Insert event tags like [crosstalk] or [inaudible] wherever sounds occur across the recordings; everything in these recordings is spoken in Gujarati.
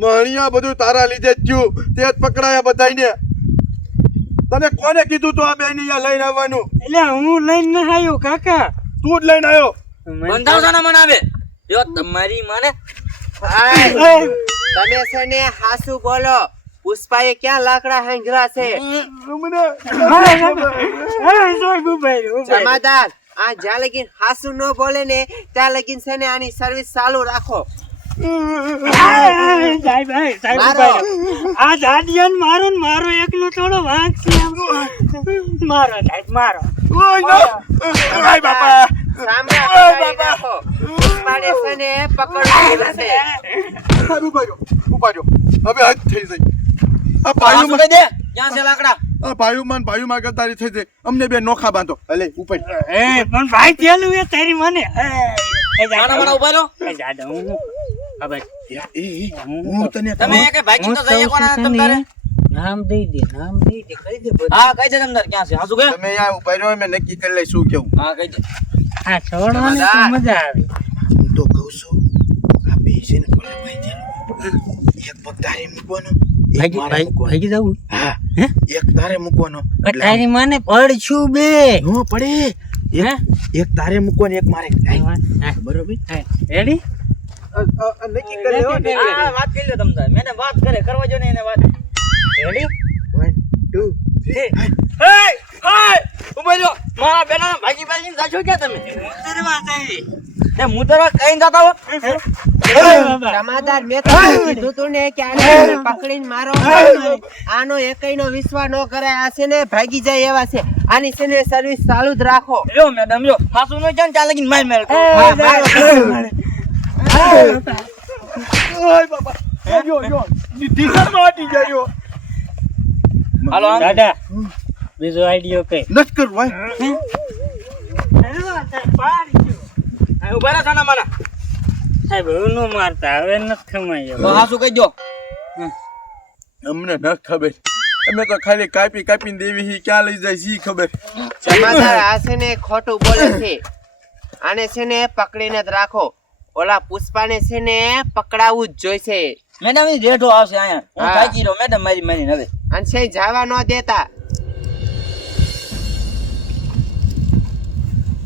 માણિયા બધું તારા લીધે જ થયું. તે જ પકડાયા બધાને તને કોને કીધું તું આ બેન અહીંયા લઈને આવવાનું? એટલે હું લઈને ન આવ્યો કાકા. તું જ લઈને આવ્યો. બંધાવશો ના મનાવે જો તમારી મને. તમે છે ને હાસુ બોલો. પુષ્પાએ ક્યાં લાકડા હાંજરા છે. જમાદાર આ જ્યાં લગીન હાસુ ન બોલે ને ત્યાં લગીન છે ને આની સર્વિસ ચાલુ રાખો. સાહેબ, સાહેબ મારો. આ દાદીયાને મારો ને મારો એકલો થોડો વાંક છે. મારો સાહેબ મારો. ઓય બાપા. રહ્યો રહ્યો અમને બે નોખા બાંધો. અલે ઉપર એ પણ ભાઈ પેલું એ તારી મને. ઊભા રહો. એ જાડો, હું તને તમે તો જઈએ કોના નામ દઈ દે નામ દઈ દે કહી દે બધું. હા કહી દે તમતારે ક્યાં છે? હાસુ કે? તમે અહીંયા ઊભા રહ્યો મેં નક્કી કરી લઈ શું કેવું. હા કહી દે. આ છોડવાની તો મજા આવે. હું તો કહું છું આ બે ને ભલે ભાઈ છે એક પગ તારે મૂકવાનો ભાગી જવું હા હે? એક તારે મૂકવાનો. એટલે તારી માને પડશું બે. હું પડે. હે? એક તારે મૂકવાનો એક મારે. બરોબર? રેડી નક્કી કરી લેવો ને. હા હા, વાત કરી લો તમને મેને વાત કરે કરવા જો ને એને વાત. રેડી વન ટુ હે હે ઊભા રહ્યો. મારા બેના ભાગી ભાગીને જાશો ક્યાં તમે? ઉતરવા જઈ. એ હું કઈ જતા હો? એ મેં તો કીધું તું ને કે આને પકડીને મારો આનો એકયનો વિશ્વાસ ન કરાય આ છે ને ભાગી જાય એવા છે. આની છે ને સર્વિસ ચાલુ જ રાખો. લ્યો મેડમ લ્યો. સાસુ નો જાન ચાલે કે માર માર દાદા બીજો આઈડિયો કઈ. નથી કરવું આ ઊભા રહો સાના સાહેબ હું નો મારતા હવે નથી ખમાયો. તો હાસુ કહી દો અમને ન ખબર. અમે તો ખાલી કાપી કાપીને દેવી હી ક્યાં લઈ જાય સી ખબર. જમાદાર આ છે ને ખોટું બોલે છે. આને છે ને પકડીને જ રાખો. ઓલા પુષ્પાને છે ને પકડાવું જ જોઈશે. મેડમની રેઠો આવશે અહીંયા. હું હા. થાકી રહ્યો મેડમ મારી મારી હવે. અને છે જવા ન દેતા.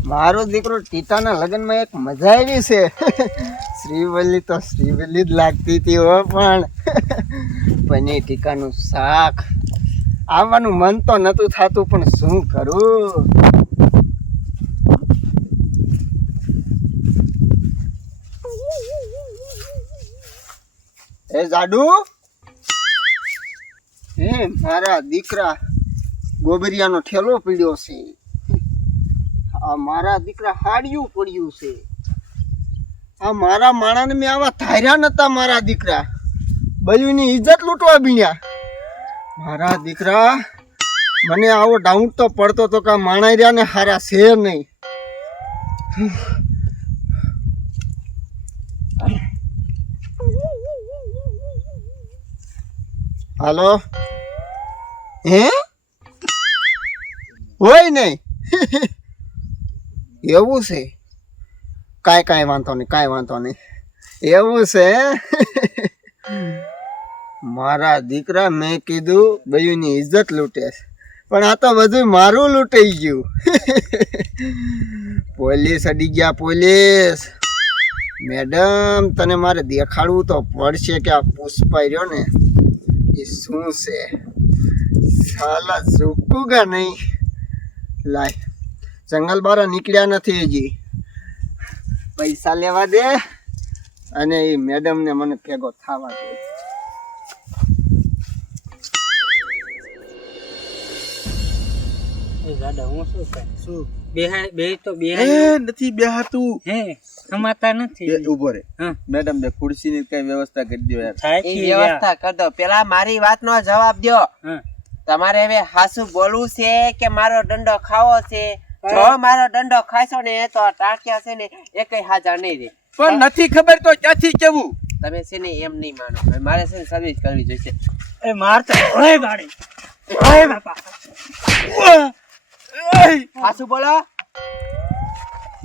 મારો દીકરો ટીટાના લગ્નમાં એક મજા આવી છે. શ્રીવલ્લી તો શ્રીવલ્લી જ લાગતી હતી હો પણ. પનીર ટીકાનું શાક. આવવાનું મન તો નતું થતું પણ શું કરું? એ જાડુ? હે, મારા દીકરા ગોબરિયાનો ઠેલો પીડ્યો છે. આ મારા દીકરા હાડિયું પડ્યું છે. આ મારા માણાને મેં આવા ધાર્યા નતા મારા દીકરા. બયુની ઇજ્જત લૂંટવા બીણ્યા. મારા દીકરા, મને આવો ડાઉટ તો પડતો તો કે માણાઈ માણા રહ્યા ને હારા છે નહીં. હાલો? હે? હોય નહીં [laughs] એવું છે. કાંઈ કાંઈ વાંધો નહીં કાંઈ વાંધો નહીં એવું છે. [laughs] મારા દીકરા મેં કીધું બયુની ઇજ્જત લૂંટે પણ આ તો બધું મારું લૂંટાઈ ગયું. [laughs] પોલીસ અડી ગયા પોલીસ. મેડમ, તને મારે દેખાડવું તો પડશે કે આ પુષ્પા રહ્યો ને. એ શું છે સાલા ઝૂકુગા નહીં લાય જંગલ બહાર નીકળ્યા નથી હજી પૈસા લેવા દે અને એ મેડમને મને ભેગો થવા દે દાદા હું શું શું? બે બે તો બે નથી બેહાતું. હે? સમાતા નથી. ઊભો રે. મેડમ મેડમ ખુરશી ની કઈ વ્યવસ્થા કરી દો યાર. વ્યવસ્થા કર દો. પેલા મારી વાતનો જવાબ દો તમારે હવે હાસુ બોલવું છે કે મારો દંડો ખાવો છે? જો મારો દંડો ખાશો ને તો ટાંક્યા છે ને એકેય હાજર નહીં રે પણ નથી ખબર તો ક્યાંથી કેવું? તમે છે ને એમ નહીં માનો. મારે છે ને સર્વિસ કરવી જોઈશે. એ મારતો ઓય બાળી. ઓય બાપા. હાસુ બોલો.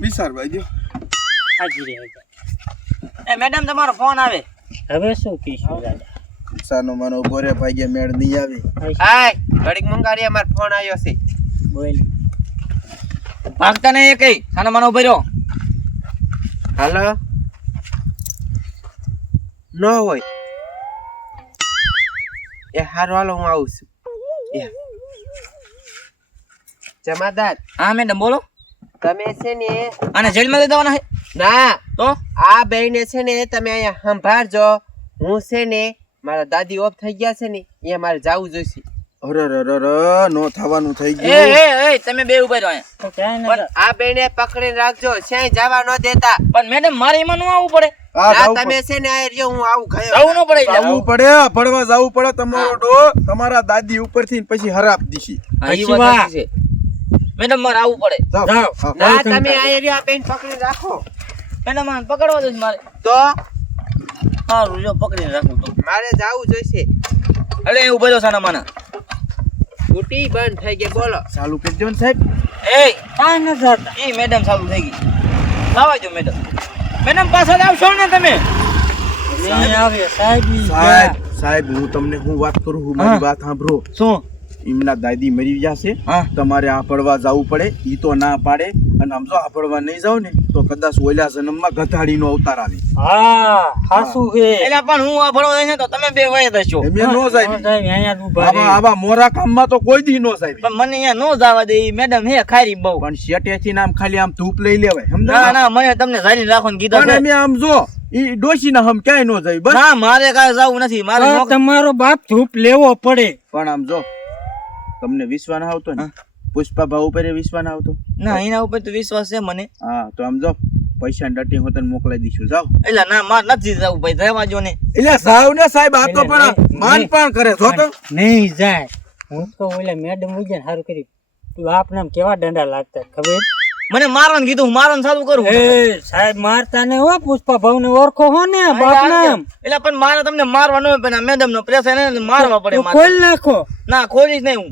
વિચારવા દો હાજી રે એ મેડમ તમારો ફોન આવે. હવે શું કહીશું દાદા? સાનો માનો ઊભો રે ભાઈ મેળ નહીં આવી. હાય. ઘડીક મંગાડી અમાર ફોન આવ્યો છે. બોલ. ભાગતા નહીં એ કઈ. સાના માનો ઊભો રહ્યો. હાલો? ન હોય. એ હારું હાલો હું આવું છું. એ. જમાદાર. હા મેડમ બોલો. તમે છે ને આને જેલમાં લઈ જવાના છે ના. તો? આ બેને છે ને તમે અહીંયા સંભાળજો. હું છે ને મારા દાદી ઓફ થઈ ગયા છે ને એ મારે જાવું જોઈશે. અરે રે રે નો થવાનું થઈ ગયું. એ એ તમે બે ઊભા રહો પણ આ બેને પકડીને રાખજો ક્યાંય જવા ન દેતા. પણ મેડમ મારે એમાં નું આવવું પડે. આ તમે છે ને આ રહ્યો હું આવું ગયો આવું. ન પડે આવું જવું પડે પડવા જવું પડે તમારો ડો તમારા દાદી ઉપરથી થી પછી હરાપ દીશી. હા, વાત. છે. મેડમ મારે આવવું પડે. જાઓ. ના તમે આ એરિયા બેન પકડીને રાખો. મેડમ આને પકડવા દો મારે. તો? સારું જો પકડીને રાખું તો. મારે જાવું જોઈશે. અરે એવું ઊભા રહ્યો સાના માના. ઉટી બંધ થઈ ગઈ બોલો. ચાલુ કરી દો ને સાહેબ. એ કાં ન જતા. એ મેડમ ચાલુ થઈ ગઈ. લાવા જો મેડમ મેડમ પાછળ આવશો ને તમે. સાહેબ. સાહેબ. સાહેબ હું તમને હું વાત કરું હું મારી વાત સાંભળો. શું? એમના દાદી મરી ગયા છે. તમારે આ પડવા જવું પડે. ઈ તો ના પાડે. અને આમ જો આભળવા નહીં જાવ ને તો કદાચ ઓલા જન્મમાં ગધાડીનો અવતાર આવે. હા હાસુ હે એટલે પણ હું આભળવા જઈને તો તમે બે વય દેશો મે નો નો જાય આવા આવા મોરા કામમાં તો કોઈ દી નો જાય પણ મને અહીંયા નો જાવા દે મેડમ હે ખારી બહુ. પણ શેટેથી નામ ખાલી આમ ધૂપ લઈ લેવાય ના સમજા ના મને તમને જારી રાખવાનું કીધું પણ છે. અમે આમ જો ઈ ડોશી ના હમ ક્યાંય નો જાય બસ. ના મારે કાંઈ જવું નથી મારે તમારો બાપ ધૂપ લેવો પડે. પણ આમ જો તમને વિશ્વાસ આવતો ને પુષ્પા ભાવ ઉપર વિશ્વાસ ના આવતો? ના એના ઉપર તો વિશ્વાસ છે મને. હા તો આમ જો પૈસા ને ડટી હું તને મોકલાઈ દઈશું જાઓ. એટલે ના માર નથી જવું ભાઈ રહેવા જો ને. એટલે સાવ ને સાહેબ આ તો પણ માન પણ કરે જો તો. નહીં જાય. હું તો ઓલા મેડમ ઉજે સારું કરી. તું આપ નામ કેવા ડંડા લાગતા ખબર? મને મારવાનું કીધું હું મારવાનું ચાલુ કરું. એ સાહેબ મારતા ને હો પુષ્પા ભાવ ને ઓળખો હો ને બાપ નામ એટલે પણ મારે તમને મારવાનું હોય પણ મેડમ નો પ્રેશર એને મારવા પડે ખોલ નાખો. ના ખોલીશ નહીં હું.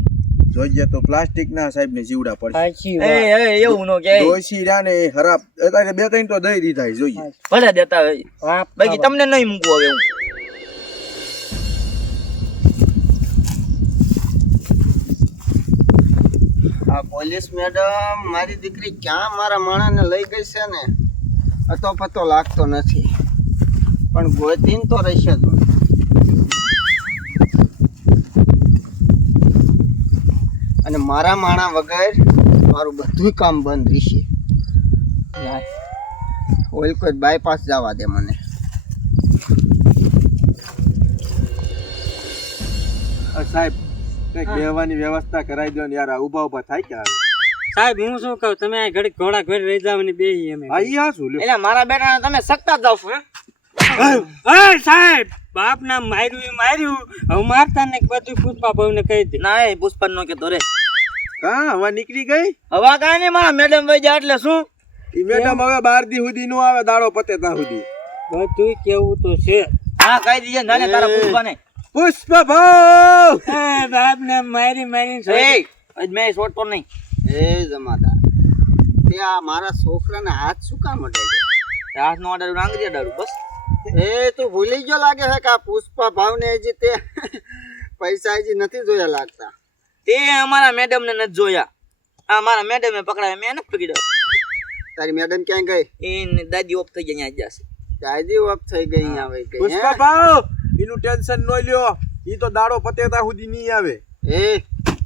જોઈએ તો પ્લાસ્ટિક ના સાહેબ ને જીવડા પડશે. એ એ એવું નો કે ડોશી રહ્યા ને એ અત્યારે બે ત્રણ તો દઈ દીધા જોઈએ. ભલે દેતા હોય. બાકી તમને નહીં મૂકવું હવે હું. આ પોલીસ મેડમ મારી દીકરી ક્યાં મારા માણાને લઈ ગઈ છે ને? અતો પતો લાગતો નથી. પણ ગોતીન તો રહેશે જ અને મારા માણા વગર મારું બધું કામ બંધ રહેશે. ઓઇલ કોઈ બાયપાસ જવા દે મને. સાહેબ કંઈક બેહવાની વ્યવસ્થા કરાવી દો ને યાર આ ઊભા ઊભા થાય કે આવે સાહેબ હું શું કહું તમે આ ઘડીક ઘોડા ઘોડી રહી જાવ ને બેહી અમે હા શું એટલે મારા બેટા તમે સકતા જ જાવ છો હે? એ સાહેબ બાપ નામ માર્યું માર્યું. હવે મારતા ને બધું પુષ્પા ભાવ ને કહી દે. ના એ પુષ્પા નો કે રે. હા હવે નીકળી ગઈ? હવા કાને નહીં મારા મેડમ વહી જાય એટલે શું? ઈ મેડમ હવે બાર દી સુધી નો આવે દાડો પતે ત્યાં સુધી. બધું કેવું તો છે. હા કહી દીજે નાને તારા પુષ્પાને પુષ્પ ભાવ! એ બાપ ને મારી મારી એ આજ મેં પર નહીં. એ જમાદાર. તે આ મારા છોકરાને હાથ શું કામ અડાડ્યો હાથ નો આડાડું આંગળી અડાડું બસ. એ તું ભૂલી ગયો લાગે છે કે આ પુષ્પા ભાવને હજી તે પૈસા હજી નથી જોયા લાગતા? તે અમારા મેડમ ને નથી જોયા. આ મારા મેડમે પકડાય મેં નથી પકડ્યો. તારી મેડમ ક્યાં ગઈ? એ દાદી ઓફ થઈ ગયા અહીંયા જશે દાદી ઓફ થઈ ગઈ અહીંયા આવી ગઈ પુષ્પ હે? એનું ટેન્શન નો લ્યો. ઈ તો દાડો પતે ત્યાં સુધી નહીં આવે. એ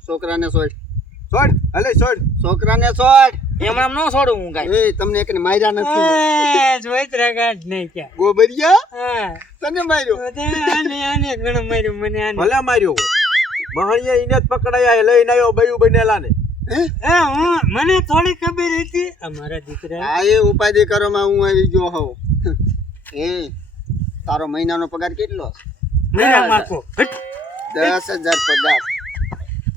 છોકરાને છોડ. છોડ હલે છોડ. છોકરાને છોડ. એમણામ ન છોડું હું કાઈ. એ તમને એકને માર્યા નથી? એ જોઈતરા નહીં ક્યાં ગોબરિયા? હા. તને માર્યો? આને આને ઘણો માર્યો મને આને. ભલે માર્યો મહણિયા એને જ પકડાયા લઈ લઈને આવ્યો બયું બનેલા ને એ હું મને થોડી ખબર હતી. અમારા દીકરા આ એ ઉપાધિ કરોમાં હું આવી ગયો હોઉં. એ તારો મહિનાનો પગાર કેટલો? મહિના માકો દસ હજાર પગાર.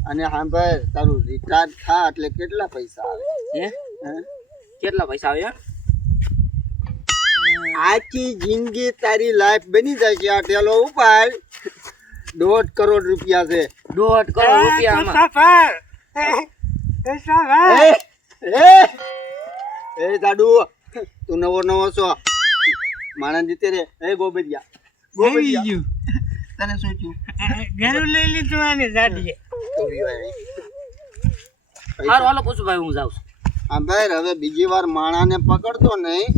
અને સાંભળ તારું રિટાયર થા એટલે કેટલા પૈસા આવે? હે? હે? કેટલા પૈસા આવે આખી જિંદગી તારી લાઈફ બની જાય છે આ ટેલો ઉપાડ. દોઢ કરોડ રૂપિયા છે. દોઢ કરોડ રૂપિયા આમાં. સફર. એ સફર. એ એ એ દાદુ તું નવો નવો છો. માણસ જીતે રે. એ ગોબરિયા ગયું તને શું થયું? ઘરું લઈ લીધું આને દાદીએ હારું હાલો પૂછું ભાઈ હું જાઉં છું. હા ભાઈ હવે બીજી વાર માણાને પકડતો નહીં.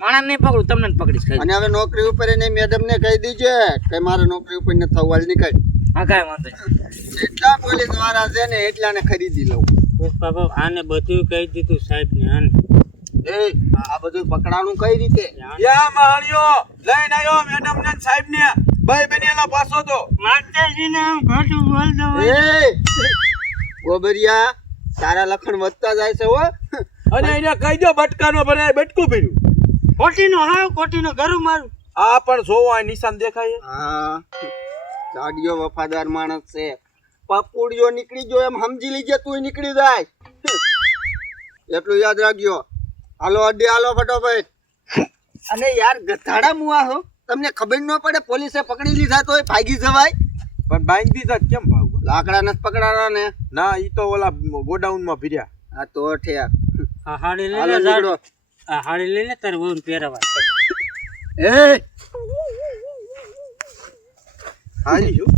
માણસ નહીં પકડું તમને પકડીશ અને હવે નોકરી ઉપર એને મેડમ ને કહી દીજે કે મારે નોકરી ઉપર ને થવાલ નીકળ. હા કાંઈ વાંધો નહીં. પોલીસવાળા છે ને એટલાને ખરીદી લઉં. પુષ્પા બાબુ આને બધું કહી દીધું સાહેબ ને આને. એ આ બધું પકડાનું કઈ રીતે? યા માણ્યો લઈને આવ્યો મેડમ ને સાહેબ ને ભાઈ બનેલા પાછો તો. એ ગોબરિયા તારા લખણ વધતા જાય છે હો. અને એને કહી દો બટકાનો બનાય બટકું ભર્યું. કોટીનો હાવ કોટીનો ઘર મારું. આ પણ જોવો આ નિશાન દેખાય હા. ગાડીઓ વફાદાર માણસ છે. પપુડીઓ નીકળી ગયો એમ સમજી લીજે તું નીકળી જાય. એટલું યાદ રાખજો. હાલો અડ્ડી હાલો ફટોફટ. અને યાર ગધાડા મુઆ હો. તમને ખબર ન પડે પોલીસે પકડી લીધા તોય ભાગી જવાય. પણ બાંધી દીધા કેમ ભાગ લાકડા નથી પકડાના ને. ના ઈ તો ઓલા ગોડાઉનમાં ભીર્યા. આ તો ઠેર. હા હાડી લઈ નીકળો. આ હાડી લઈને તારે વહુ પહેરાવા એ! હારી શું